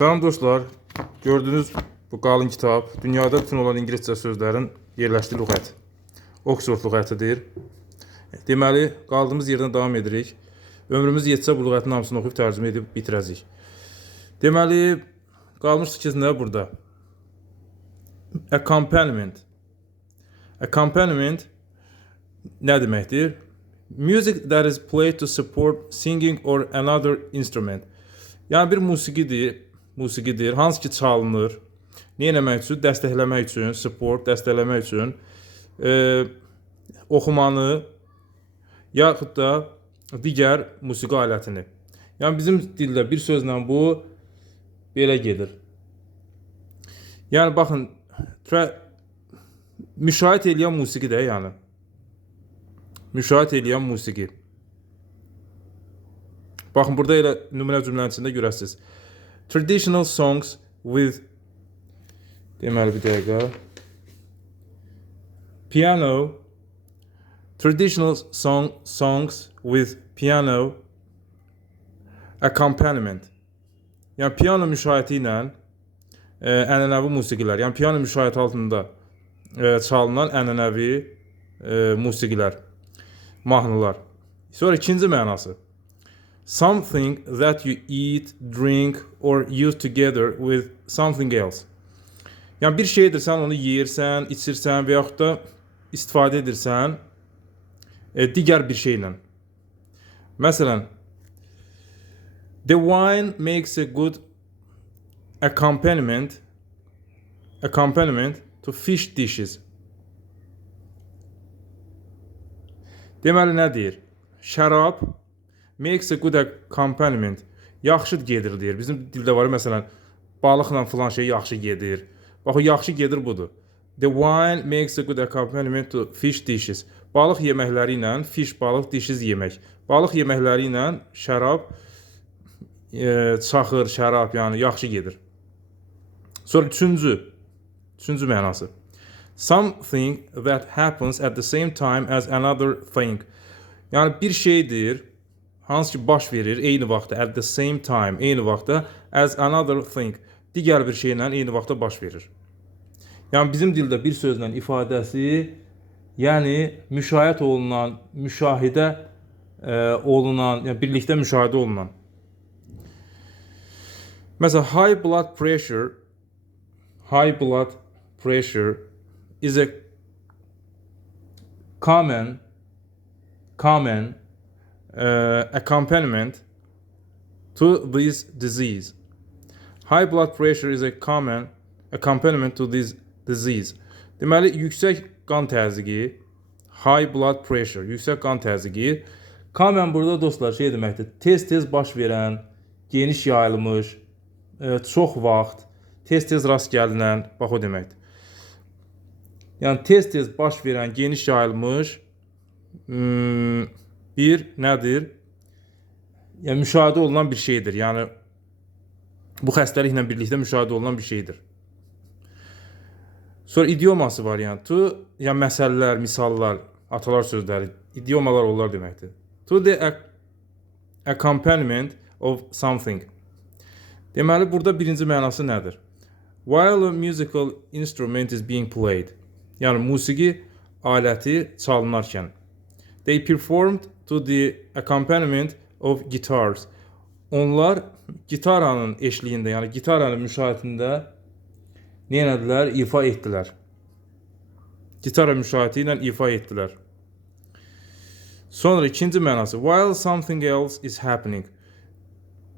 Salam dostlar, gördüğünüz bu qalın kitab dünyada bütün olan İngiliscə sözlərin yerləşdiyi lüğət. Oxford lüğətidir. Deməli, qaldığımız yerdən davam edirik. Ömrümüz yetsə bu lüğətin hamısını oxuyub tərcümə edib bitirəcəyik. Deməli, qalmışdı ki, nə burada? Accompaniment. Accompaniment nə deməkdir? Music that is played to support singing or another instrument. Yəni bir musiqidir, hansı ki çalınır. Nə etmək üçün? Dəstəkləmək üçün, support, dəstəkləmək üçün oxumanı yaxud da digər musiqi alətini. Yəni bizim dildə bir sözlə bu belə gedir. Yəni baxın, müşahidə edən musiqi də yəni. Müşahidə edən musiqi. Baxın, burada elə nümunə cümlənin içində görəsiniz. Traditional songs with deməli bir dəqiqə. Piano. Traditional songs with piano accompaniment. Yəni piano müşayiəti ilə ənənəvi musiqilər. Yəni piano müşayiəti altında çalınan ənənəvi musiqilər, mahnılar. Sonra ikinci mənası. Something that you eat, drink or use together with something else. Yəni bir şeydir, sən onu yeyirsən, içirsən və yaxud da istifadə edirsən digər bir şeylə. Məsələn, the wine makes a good accompaniment to fish dishes. Deməli nə deyir? Şərab makes a good accompaniment. Yaxşı gedir deyir. Bizim dildə var məsələn, balıqla filan şey yaxşı gedir. Bax o yaxşı gedir budur. The wine makes a good accompaniment to fish dishes. Balıq yeməkləri ilə fish, balıq, dishes yemək. Balıq yeməkləri ilə şərab, çaxır, şərab, yəni yaxşı gedir. Sonra üçüncü mənası. Something that happens at the same time as another thing. Yəni bir şeydir, hansı ki baş verir eyni vaxtda, at the same time, eyni vaxtda, as another thing, digər bir şeylə eyni vaxtda baş verir. Yəni bizim dildə bir sözlə ifadəsi, yəni müşahidə olunan, yəni birlikdə müşahidə olunan. Məsələn, high blood pressure is a common accompaniment to this disease. High blood pressure is a common accompaniment to this disease. Deməli, yüksək qan təzyiqi, high blood pressure, yüksək qan təzyiqi, common burada dostlar şey deməkdir, tez-tez baş verən, geniş yayılmış, çox vaxt, tez-tez rast gəlinən, bax o deməkdir. Yəni tez-tez baş verən, geniş yayılmış bir nədir? Yəni müşahidə olunan bir şeydir. Yəni bu xəstəliklə birlikdə müşahidə olunan bir şeydir. Sonra idioması var yəni. To, yəni məsəllər, misallar, atalar sözləri, idiomalar onlar deməkdir. To the accompaniment of something. Deməli burada birinci mənası nədir? While a musical instrument is being played. Yəni musiqi aləti çalınarkən. They performed to the accompaniment of guitars. Onlar gitaranın eşliyində, yəni gitaranın müşahiətində nə etdilər? İfa etdilər. Gitara müşahiəti ilə ifa etdilər. Sonra ikinci mənası. While something else is happening.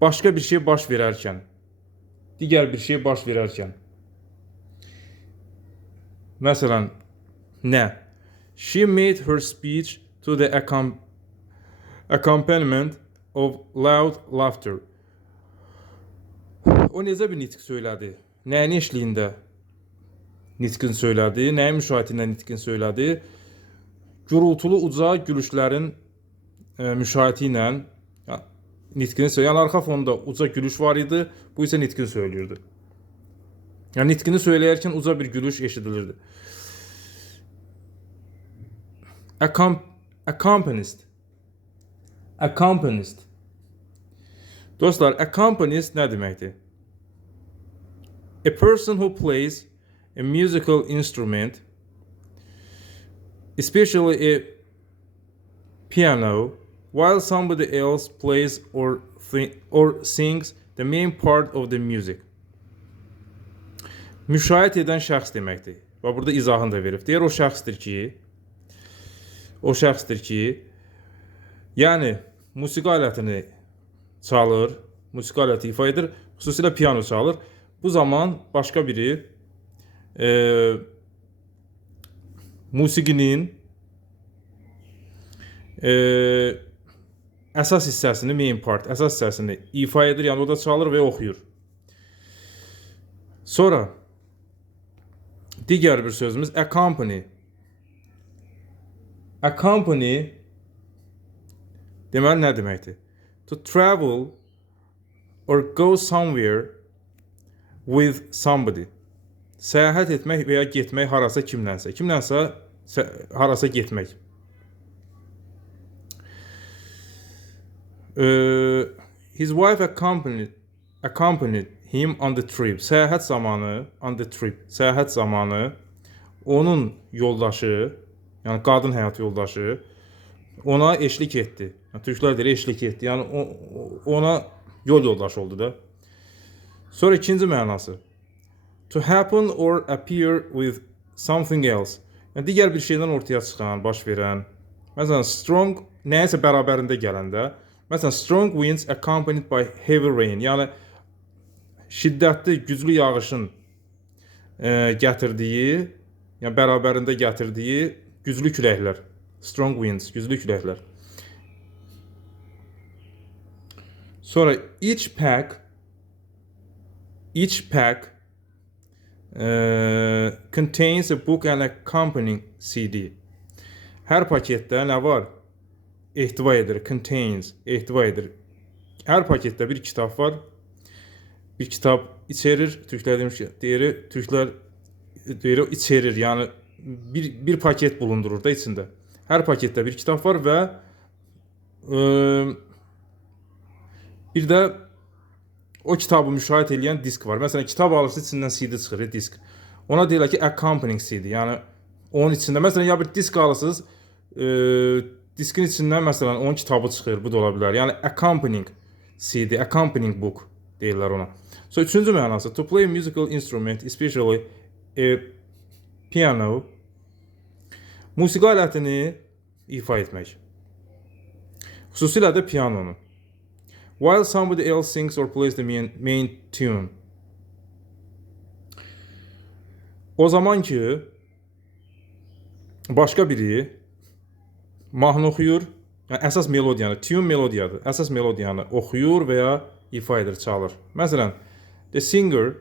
Başqa bir şey baş verərkən. Digər bir şey baş verərkən. Məsələn, nə? She made her speech to the accompaniment of loud laughter. O necə bir nitq söylədi? Nəyin eşliyində nitqin söylədi? Nəyin müşahidə ilə nitqin söylədi? Gürultulu uca gülüşlərin müşahidə ilə nitqini söylədi. Yəni arxa fonda uca gülüş var idi, bu isə nitqini söyləyirdi. Yəni nitqini söyləyərkən uca bir gülüş eşidilirdi. Accompanist. Dostlar, accompanist nə deməkdir? A person who plays a musical instrument, especially a piano, while somebody else plays or sings the main part of the music. Müşahidə edən şəxs deməkdir. Və burada izahını da verib. Deyir o şəxsdir ki, yəni musiqi alətini çalır, musiqi aləti ifa edir, xüsusilə piano çalır. Bu zaman başqa biri musiqinin əsas hissəsini, main part, əsas hissəsini ifa edir, yəni o da çalır və oxuyur. Sonra digər bir sözümüz accompany. Accompany deməli nə deməkdir? To travel or go somewhere with somebody. Səyahət etmək və ya getmək harasa kimlənsə. Kimlənsə harasa getmək. His wife accompanied him on the trip. Səyahət zamanı onun yoldaşı, yəni qadın həyat yoldaşı ona eşlik etdi. Yəni, türklər deyir eşlik etdi. Yəni ona yol yoldaşı oldu da. Sonra ikinci mənası. To happen or appear with something else. Yəni digər bir şeydən ortaya çıxan, baş verən. Məsələn, strong nəyəsə bərabərində gələndə. Məsələn, strong winds accompanied by heavy rain. Yəni şiddətli, güclü yağışın gətirdiyi, yəni bərabərində gətirdiyi güclü küləklər. Strong winds, güclü küləklər. Sonra each pack contains a book and accompanying CD. Hər paketdə nə var? Ehtiva edir, contains, ehtiva edir. Hər paketdə bir kitab var. Bir kitab içerir, türklər demiş ki, türklər deyir içerir, yəni bir paket bulundurur da içində. Hər paketdə bir kitab var və bir də o kitabı müşahidə edən disk var. Məsələn, kitab alırsınız, içindən CD çıxır, disk. Ona deyirlər ki, accompanying CD, yəni onun içində. Məsələn, ya bir disk alırsınız, diskin içindən məsələn onun kitabı çıxır, bu da ola bilər. Yəni accompanying CD, accompanying book deyirlər ona. So üçüncü mənası, to play a musical instrument, especially a piano, musiqi alətini ifa etmək. Xüsusilə də pianonu. While somebody else sings or plays the main tune. O zaman ki başqa biri mahnı oxuyur, yəni əsas melodiyanı, tune melodiyadır. Əsas melodiyanı oxuyur və ya ifa edir, çalır. Məsələn, the singer,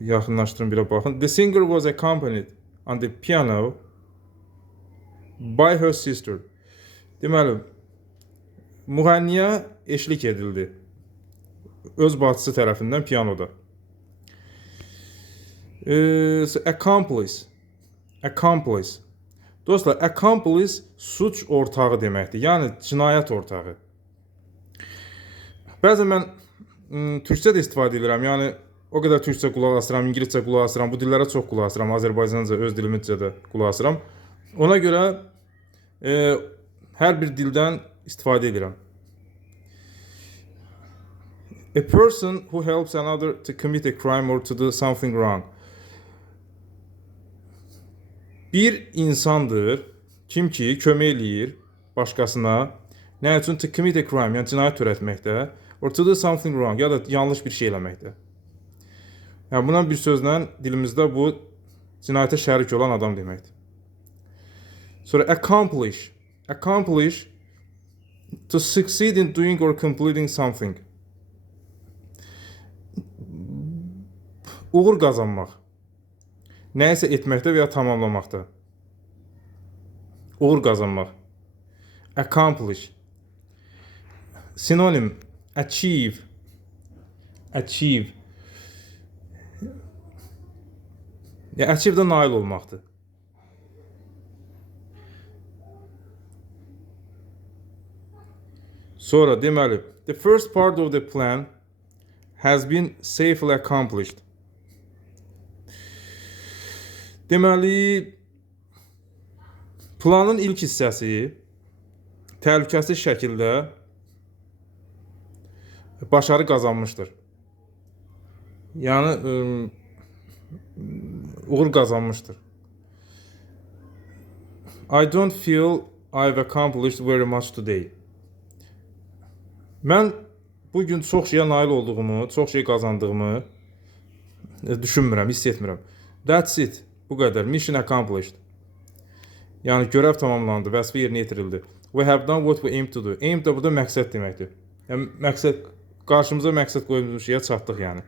yaxınlaşdırın bir baxın. The singer was accompanied on the piano by her sister. Deməli, müğənniyə eşlik edildi öz bacısı tərəfindən pianoda. Accomplice. Dostlar, accomplice suç ortağı deməkdir. Yəni cinayət ortağı. Bəzən mən türkçə də istifadə edirəm. Yəni o qədər türkçə qulaq asıram, ingiliscə qulaq asıram, bu dillərə çox qulaq asıram, Azərbaycanca, öz dilimizcə də qulaq asıram. Ona görə hər bir dildən istifadə edirəm. A person who helps another to commit a crime or to do something wrong. Bir insandır, kim ki kömək eləyir başqasına, nə üçün to commit a crime, yəni cinayət törətməkdə, or to do something wrong, ya da yanlış bir şey eləməkdə. Yəni buna bir sözlə dilimizdə bu cinayətə şərik olan adam deməkdir. Sonra accomplish, to succeed in doing or completing something. Uğur qazanmaq. Nəyisə etməkdə və ya tamamlamaqda. Uğur qazanmaq. Accomplish. Sinonim achieve. Yəni achieve də nail olmaqdır. Sonra deməli, the first part of the plan has been safely accomplished. Deməli, planın ilk hissəsi təhlükəsiz şəkildə başarı qazanmışdır. Yəni uğur qazanmışdır. I don't feel I've accomplished very much today. Mən bugün çox şeyə nail olduğumu, çox şey qazandığımı düşünmürəm, hiss etmirəm. That's it. Bu qədər. Mission accomplished. Yəni görəv tamamlandı, vəzifə yerinə yetirildi. We have done what we aim to do. Aim də burada məqsəd deməkdir. Yəni məqsəd, qarşımıza məqsəd qoyduğumuz şeyə çatdıq yəni.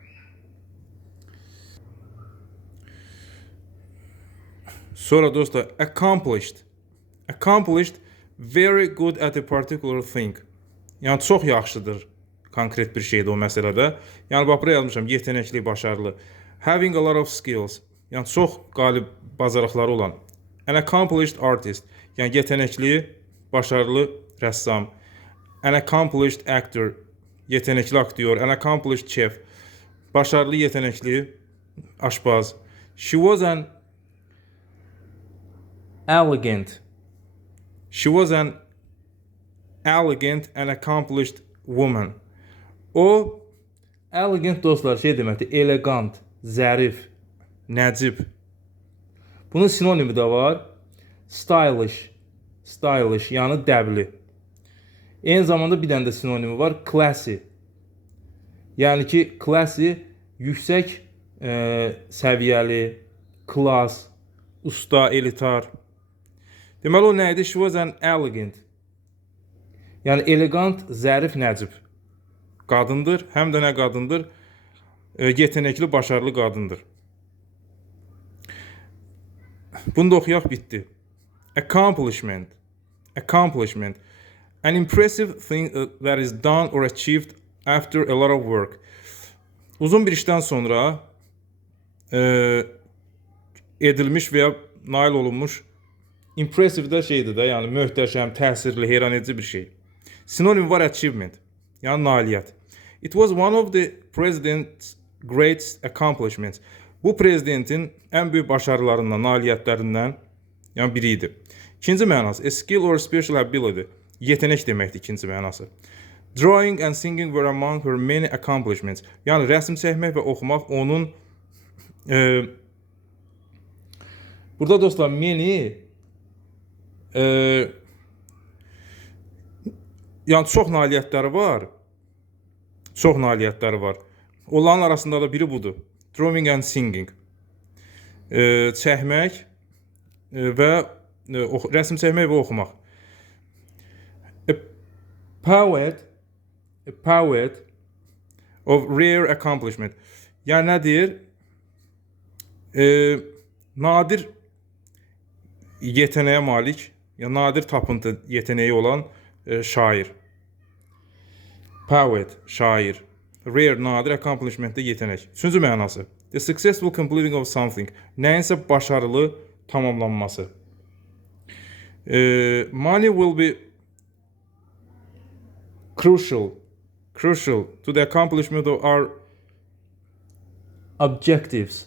Sonra dostlar, accomplished. Accomplished, very good at a particular thing. Yəni çox yaxşıdır konkret bir şeydir o məsələdə. Yəni bax buraya yazmışam, yetenəkli, başarılı. Having a lot of skills. Yəni çox qalib bacarıqları olan. An accomplished artist. Yəni yetenəkli, başarılı rəssam. An accomplished actor. Yetenəkli aktyor. An accomplished chef. Başarılı, yetenəkli aşpaz. She was an elegant. She was an elegant and accomplished woman. O elegant dostlar şey deməkdir, elegant, zərif, nəcib. Bunun sinonimi də var. Stylish. Stylish, yəni dəbli. Eyni zamanda bir dənə də sinonimi var, classy. Yəni ki, classy yüksək səviyyəli, class, usta, elitar. Deməli o nə idi? She was an elegant. Yəni elegant, zərif, nəcib qadındır. Həm də nə qadındır? Yetenəkli, başarılı qadındır. Bunu da oxuyaq, bitdi. Accomplishment. Accomplishment. An impressive thing that is done or achieved after a lot of work. Uzun bir işdən sonra edilmiş və ya nail olunmuş. Impressive də şeydir də, yəni möhtəşəm, təsirli, heyranedici bir şey. Sinonim var achievement, yəni nailiyyət. It was one of the president's greatest accomplishments. Bu prezidentin ən böyük başarılarından, nailiyyətlərindən yəni biri idi. İkinci mənası, a skill or special ability. Yetenek deməkdir ikinci mənası. Drawing and singing were among her many accomplishments. Yəni rəsm çəkmək və oxumaq onun burada dostlar many yəni çox nailiyyətləri var. Çox nailiyyətləri var. Onların arasında da biri budur. Drawing and singing. Çəkmək və rəsm çəkmək və oxumaq. A poet of rare accomplishment. Yəni nədir? Nadir yeteneğe malik, yəni nadir tapıntı yeteneği olan şair. Poet, şair. Rare, nadir, accomplishment də yetenek. Üçüncü mənası. The successful completing of something. Nəyinsə başarılı tamamlanması. Money will be crucial to the accomplishment of our objectives.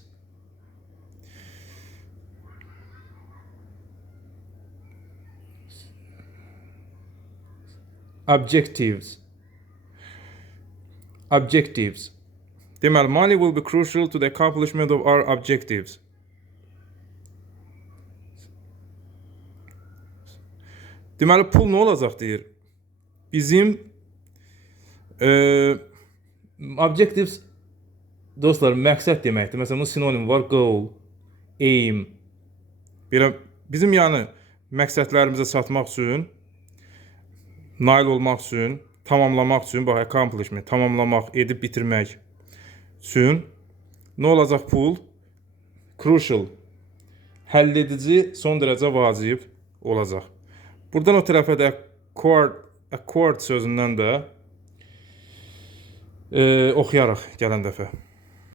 Objectives. Deməli, money will be crucial to the accomplishment of our objectives. Deməli, pul nə olacaq deyir? Bizim objectives dostlar məqsəd deməkdir. Məsələn, bunun sinonimi var, goal, aim. Belə bizim yəni məqsədlərimizə çatmaq üçün, nail olmaq üçün, tamamlamaq üçün, bax accomplishment, tamamlamaq, edib bitirmək üçün nə olacaq pul? Crucial, həlledici, son dərəcə vacib olacaq. Buradan o tərəfə də accord sözündən də oxuyaraq gələn dəfə.